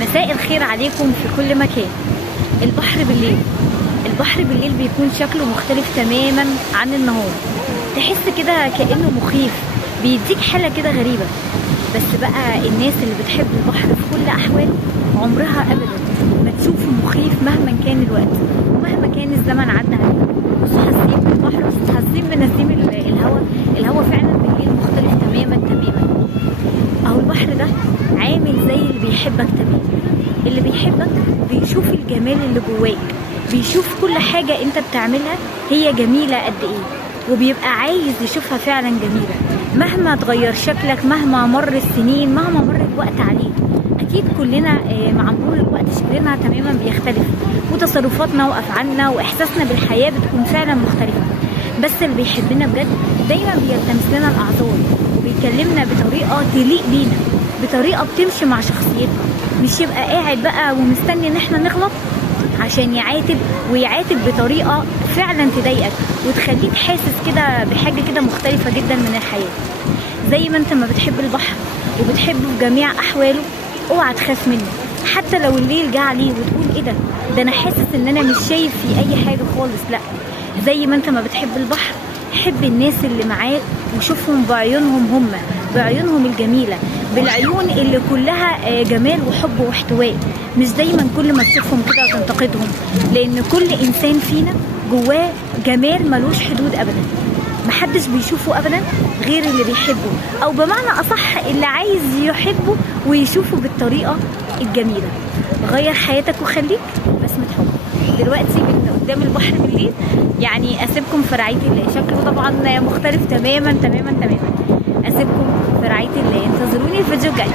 مساء الخير عليكم في كل مكان. البحر بالليل، البحر بالليل بيكون شكله مختلف تماما عن النهار. تحس كده كأنه مخيف، بيديك حالة كده غريبة. بس بقى الناس اللي بتحب البحر في كل أحواله عمرها أبدا ما تشوفه مخيف مهما كان الوقت ومهما كان الزمن عدى عليه. بصوا حاسين بالبحر، بس حاسين بنسيم الهواء. الهواء فعلا بالليل مختلف تماما تماما. اهو البحر ده عامل زي اللي بيحبك تماما. اللي بيحبك بيشوف الجمال اللي جواك، بيشوف كل حاجة انت بتعملها هي جميلة قد ايه، وبيبقى عايز يشوفها فعلا جميلة مهما تغير شكلك، مهما مر السنين، مهما مر الوقت عليك. اكيد كلنا مع مرور الوقت شكلنا تماما بيختلف، وتصرفاتنا وافعالنا واحساسنا بالحياة بتكون فعلا مختلفة. بس اللي بيحبنا بجد دايما بيلتمس لنا الاعذار وبيكلمنا بطريقة تليق بينا، بطريقة بتمشي مع شخصيتنا. مش يبقى قاعد بقى ومستني ان احنا نغلط عشان يعاتب، ويعاتب بطريقة فعلا تضايقك وتخليك حاسس كده بحاجة كده مختلفة جدا من الحياة. زي ما انت ما بتحب البحر وبتحبه في جميع احواله، اوعى تخاف منه. حتى لو الليل جه عليه وتقول ايه ده انا حاسس ان انا مش شايف في اي حاجة خالص، لا. زي ما انت ما بتحب البحر، حب الناس اللي معاك وشوفهم بعيونهم، بعيونهم الجميلة، بالعيون اللي كلها جمال وحب واحتواء. مش دايما كل ما تشوفهم كده وتنتقدهم، لان كل انسان فينا جواه جمال ملوش حدود ابدا. محدش بيشوفه ابدا غير اللي بيحبه، او بمعنى اصح اللي عايز يحبه ويشوفه بالطريقة الجميلة. غير حياتك وخليك بسمة حب. دلوقتي قدام البحر بالليل، يعني اسيبكم في رعاية الله. شكله طبعا مختلف تماما تماما تماما. اسيبكم في رعاية الله، انتظروني الفيديو الجاي.